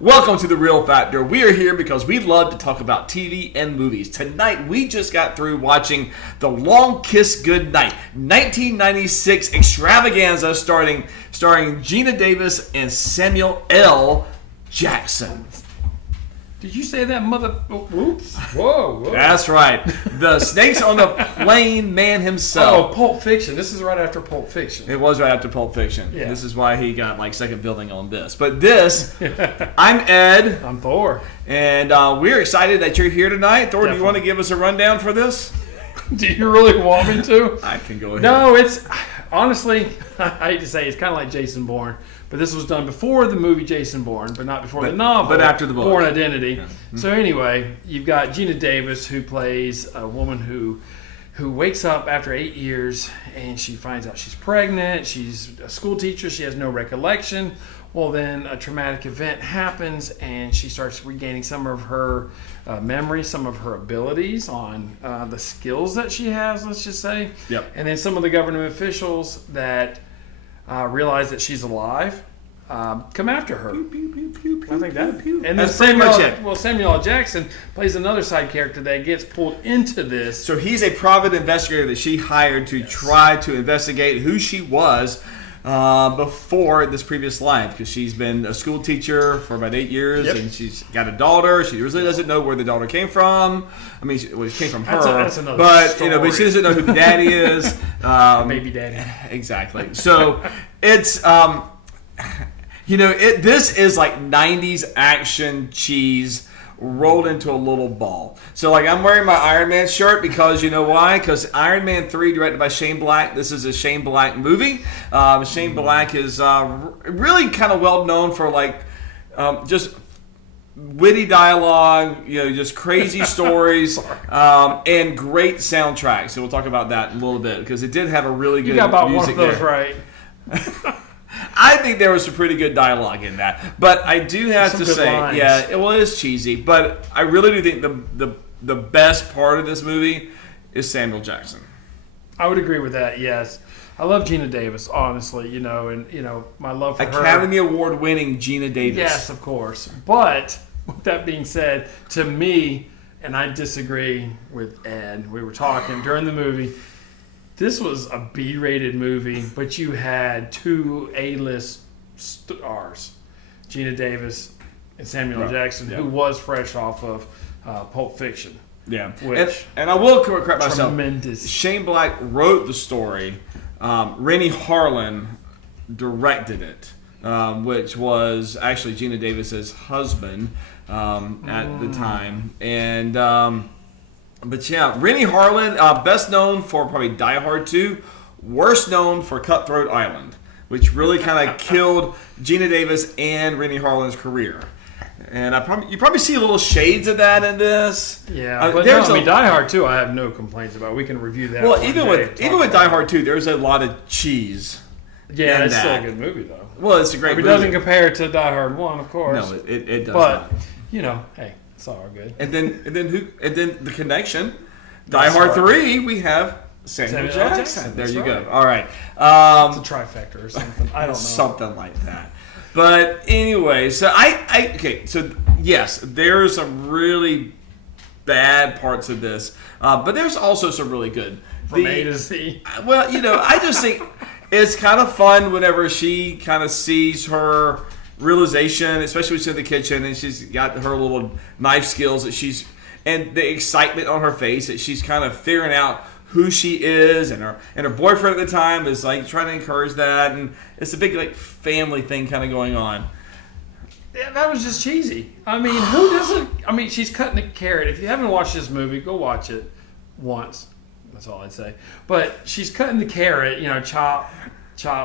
Welcome to The Real Factor. We are here because we love to talk about TV and movies. Tonight, we just got through watching The Long Kiss Goodnight, 1996 extravaganza starring Geena Davis and Samuel L. Jackson. Did you say that, mother? Oops. Whoa. That's right. The snakes on the plane man himself. Oh, Pulp Fiction. This is right after Pulp Fiction. It was right after Pulp Fiction. Yeah. This is why he got like second billing on this. But this, I'm Ed. I'm Thor. And we're excited that you're here tonight. Thor, Definitely. do you want to give us a rundown for this? Do you really want me to? I can go ahead. No, it's honestly, I hate to say, it's kind of like Jason Bourne, but this was done before the movie Jason Bourne, but not before the novel. But after the book. Bourne Identity. Yeah. So anyway, you've got Geena Davis, who plays a woman who wakes up after 8 years and she finds out she's pregnant. She's a school teacher. She has no recollection. Well, then a traumatic event happens and she starts regaining some of her memory, some of her abilities on the skills that she has, let's just say. Yep. And then some of the government officials that realize that she's alive come after her. I think that. And then Samuel L. Jackson plays another side character that gets pulled into this. So he's a private investigator that she hired to try to investigate who she was before this previous life, because she's been a school teacher for about 8 years. Yep. And she's got a daughter. She really doesn't know where the daughter came from. I mean, it came from her, that's another but story. but she doesn't know who the daddy is. Baby daddy. Exactly. So it's this is like 90s action cheese rolled into a little ball. So like I'm wearing my Iron Man shirt because you know why? Because Iron Man 3 directed by Shane Black. This is a Shane Black movie. Shane Black is really kind of well known for like just witty dialogue, just crazy stories, and great soundtracks. So we'll talk about that in a little bit because it did have a really good music. You got about one of those there. Right. I think there was some pretty good dialogue in that, but I do have to say, lines. it is cheesy, but I really do think the best part of this movie is Samuel Jackson. I would agree with that. Yes, I love Geena Davis, honestly. And my love for her. Academy Award winning Geena Davis. Yes, of course. But with that being said, to me, and I disagree with Ed. We were talking during the movie. This was a B-rated movie, but you had two A-list stars, Geena Davis and Samuel L. Jackson, who was fresh off of Pulp Fiction. Yeah, and I will correct myself. Tremendous. Shane Black wrote the story. Rennie Harlan directed it, which was actually Geena Davis's husband at the time, and. But yeah, Rennie Harlan, best known for probably Die Hard 2, worst known for Cutthroat Island, which really kind of killed Geena Davis and Rennie Harlan's career. And you probably see little shades of that in this. Yeah, but Die Hard 2, I have no complaints about. We can review that. Well, even with Die Hard 2, there's a lot of cheese. Yeah, it's still a good movie though. Well, it's a great movie. It doesn't compare to Die Hard 1, of course. No, it does but, not. Hey. It's all good. And then the connection. Die Hard 3, we have Samuel Jackson. There you go. All right. It's a trifecta or something. I don't know. Something like that. But anyway, so so yes, there's some really bad parts of this, but there's also some really good. From A to Z. Well, I just think it's kind of fun whenever she kind of sees her realization, especially when she's in the kitchen and she's got her little knife skills and the excitement on her face that she's kind of figuring out who she is, and her boyfriend at the time is like trying to encourage that, and it's a big like family thing kind of going on. Yeah, that was just cheesy. I mean, who doesn't? I mean, she's cutting the carrot. If you haven't watched this movie, go watch it once. That's all I'd say. But she's cutting the carrot, chop,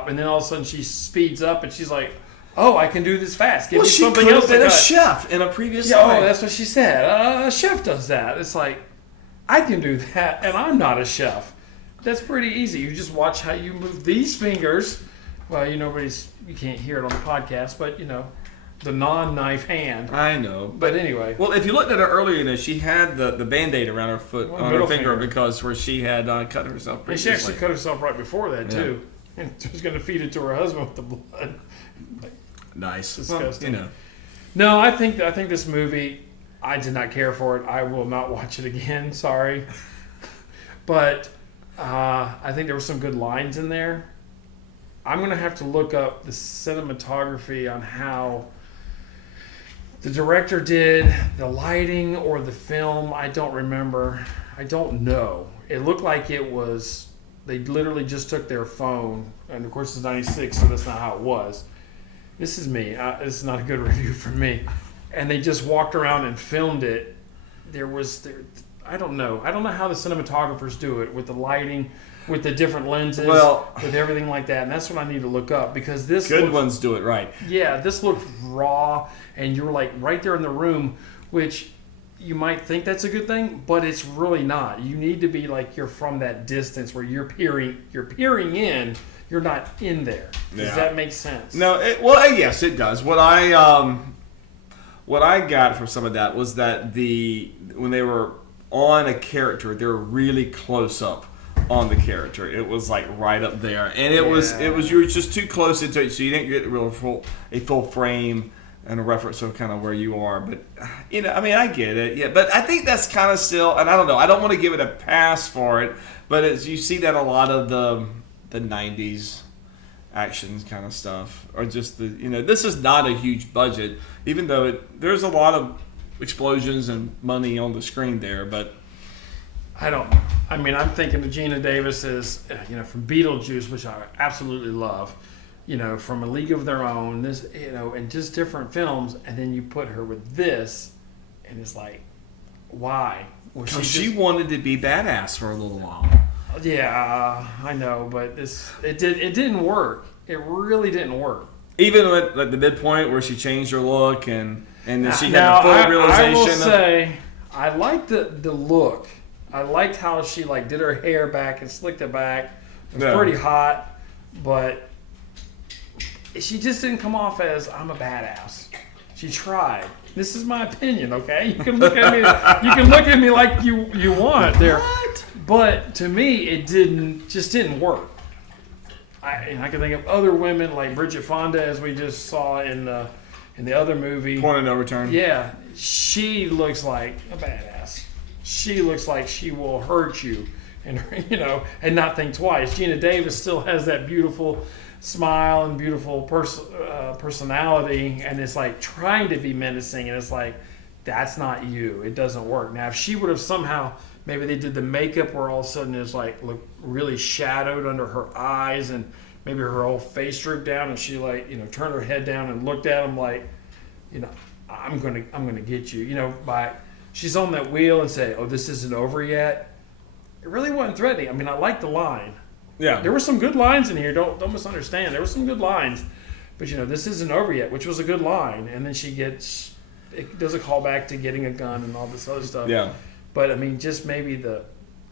and then all of a sudden she speeds up and she's like, "Oh, I can do this fast. Give me something else." She could have been a chef in a previous life. life. Oh, that's what she said. A chef does that. It's like, I can do that, and I'm not a chef. That's pretty easy. You just watch how you move these fingers. Well, you can't hear it on the podcast, but the non-knife hand. I know. But anyway. Well, if you looked at her earlier, she had the Band-Aid around her foot, on her finger, because where she had cut herself previously. She actually cut herself right before that, too. And she was going to feed it to her husband with the blood. Nice. Disgusting. Well, No, I think this movie, I did not care for it. I will not watch it again. Sorry, but I think there were some good lines in there. I'm gonna have to look up the cinematography on how the director did the lighting or the film. I don't remember. I don't know. It looked like it was. They literally just took their phone, and of course it's '96, so that's not how it was. This is me. This is not a good review for me. And they just walked around and filmed it. I don't know. I don't know how the cinematographers do it with the lighting, with the different lenses, with everything like that. And that's what I need to look up because this good ones do it right. Yeah, this looked raw, and you're like right there in the room, which you might think that's a good thing, but it's really not. You need to be like you're from that distance where you're peering in. You're not in there. Does that make sense? No. Yes, it does. What I got from some of that was that when they were on a character, they were really close up on the character. It was like right up there, and it was you were just too close into it, so you didn't get a full frame and a reference of kind of where you are. But I get it. Yeah, but I think that's kind of still, and I don't know. I don't want to give it a pass for it, but you see that a lot of the 90s actions kind of stuff, or just this is not a huge budget, even though there's a lot of explosions and money on the screen there, but I'm thinking of Geena Davis as, from Beetlejuice, which I absolutely love, from A League of Their Own, this, and just different films, and then you put her with this, and it's like, why? Because she wanted to be badass for a little while. Yeah, I know, but it didn't work. It really didn't work. Even at the midpoint where she changed her look and then she had a full realization. I will say, I liked the look. I liked how she did her hair back and slicked it back. It was pretty hot, but she just didn't come off as I'm a badass. She tried. This is my opinion, okay? You can look at me. You can look at me like you want there. What? But to me, it just didn't work. I can think of other women like Bridget Fonda, as we just saw in the other movie. Point of No Return. Yeah, she looks like a badass. She looks like she will hurt you, and and not think twice. Geena Davis still has that beautiful smile and beautiful personality, and it's like trying to be menacing, and it's like that's not you. It doesn't work. Now, if she would have somehow. Maybe they did the makeup where all of a sudden it's look really shadowed under her eyes, and maybe her whole face drooped down, and she turned her head down and looked at him like, I'm gonna get you. She's on that wheel and say, oh, this isn't over yet. It really wasn't threatening. I like the line. Yeah, there were some good lines in here. Don't misunderstand. There were some good lines, but this isn't over yet, which was a good line. And then it does a callback to getting a gun and all this other stuff. Yeah. But just maybe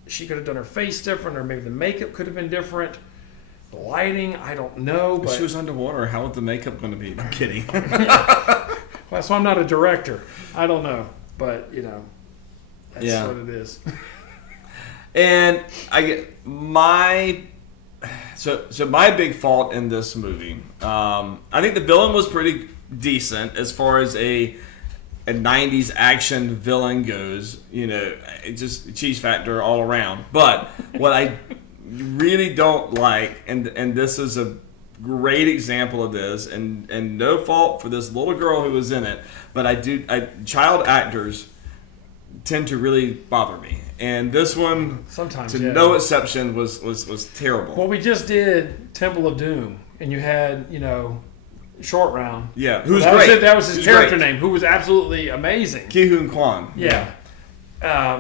she could have done her face different, or maybe the makeup could have been different. The lighting, I don't know. But she was underwater. How was the makeup going to be? I'm kidding. Well, so I'm not a director. I don't know, but that's what it is. And I get my big fault in this movie. I think the villain was pretty decent as far as a 90s action villain goes, just cheese factor all around. But what I really don't like, and this is a great example of this, and no fault for this little girl who was in it, but child actors tend to really bother me. And this one, sometimes, no exception, was terrible. Well, we just did Temple of Doom, and you had, Short Round. Yeah, who's great. That was his character name, who was absolutely amazing. Ki-Hoon Kwan. Yeah.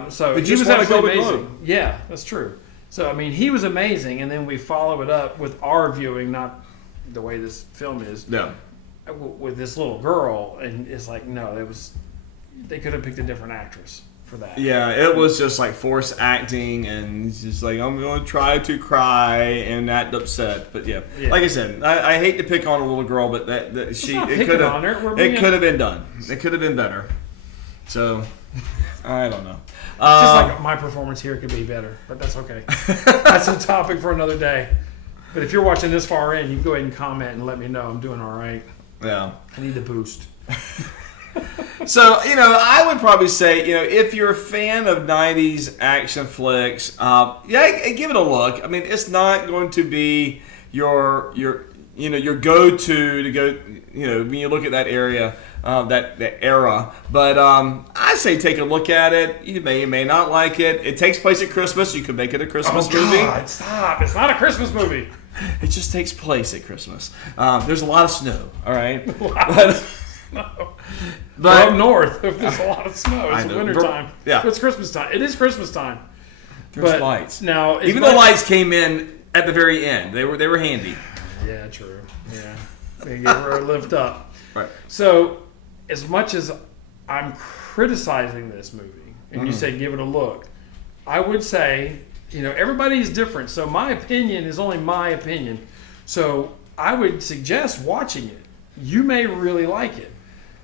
So but he was absolutely amazing. Globe. Yeah, that's true. So he was amazing, and then we follow it up with our viewing, not the way this film is. Yeah. With this little girl, and it's like they could have picked a different actress for that. Yeah, it was just like forced acting, and it's just like, I'm going to try to cry and act upset. But yeah. Like I said, I hate to pick on a little girl, but it could have been done. It could have been better. So I don't know. Just like my performance here could be better, but that's okay. That's a topic for another day. But if you're watching this far in, you can go ahead and comment and let me know I'm doing all right. Yeah. I need the boost. So, I would probably say, if you're a fan of 90s action flicks, give it a look. I mean, it's not going to be your go-to to go, when you look at that area, that era. But I say take a look at it. You may not like it. It takes place at Christmas. You could make it a Christmas movie. God, stop. It's not a Christmas movie. It just takes place at Christmas. There's a lot of snow, all right? But up north, if there's a lot of snow, it's winter time. Yeah. It's Christmas time. It is Christmas time. There's lights. Now, even the lights came in at the very end. They were handy. Yeah, true. Yeah. They were lift up. Right. So, as much as I'm criticizing this movie, and you say give it a look, I would say, everybody's different. So my opinion is only my opinion. So I would suggest watching it. You may really like it.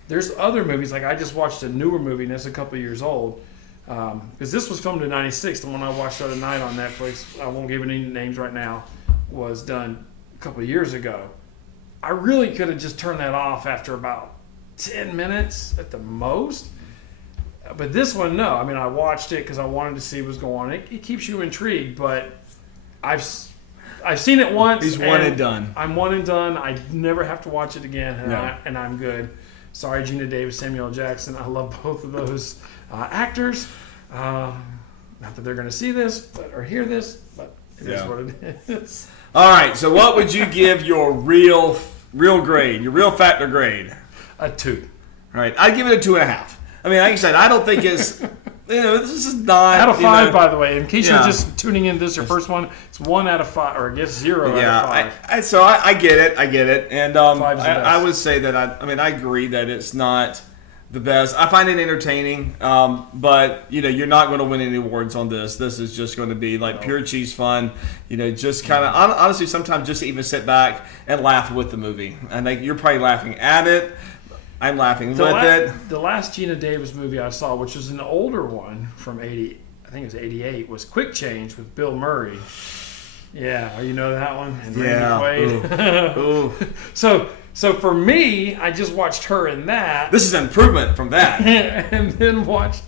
There's other movies, like I just watched a newer movie, and it's a couple years old. Because this was filmed in '96. The one I watched the other night on Netflix, I won't give any names right now, was done a couple of years ago. I really could have just turned that off after about 10 minutes at the most. But this one, no. I mean, I watched it because I wanted to see what was going on. It keeps you intrigued, but I've seen it once. He's one and done. I'm one and done. I never have to watch it again, and I'm good. Sorry, Geena Davis, Samuel L. Jackson. I love both of those actors. Not that they're going to see this or hear this, but it is what it is. All right. So, what would you give your real grade, your real factor grade? A 2. All right. I'd give it a 2.5. I mean, like I said, I don't think it's, this is not. Out of 5, by the way. In case you're just tuning in, this is your first one. It's 1 out of 5, or I guess 0 out of 5. So I get it. And I would say that, I agree that it's not the best. I find it entertaining, but, you're not going to win any awards on this. This is just going to be like pure cheese fun. Just kind of, honestly, sometimes just even sit back and laugh with the movie. I think you're probably laughing at it. I'm laughing with it. The last Geena Davis movie I saw, which was an older one from 80, I think it was 88, was Quick Change with Bill Murray. Yeah, you know that one? And Randy Quaid. Ooh. So for me, I just watched her in that. This is an improvement from that. And then watched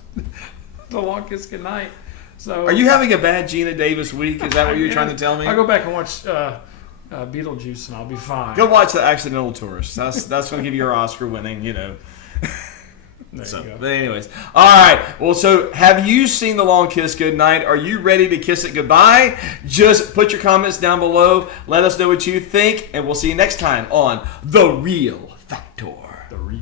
The Long Kiss Goodnight. So are you having a bad Geena Davis week? Is that what you're trying to tell me? I'll go back and watch Beetlejuice and I'll be fine. Go watch The Accidental Tourist. That's going to give you your Oscar winning, There you go. But anyways. All right. Well, so have you seen The Long Kiss Goodnight? Are you ready to kiss it goodbye? Just put your comments down below. Let us know what you think, and we'll see you next time on The Real Factor. The Real.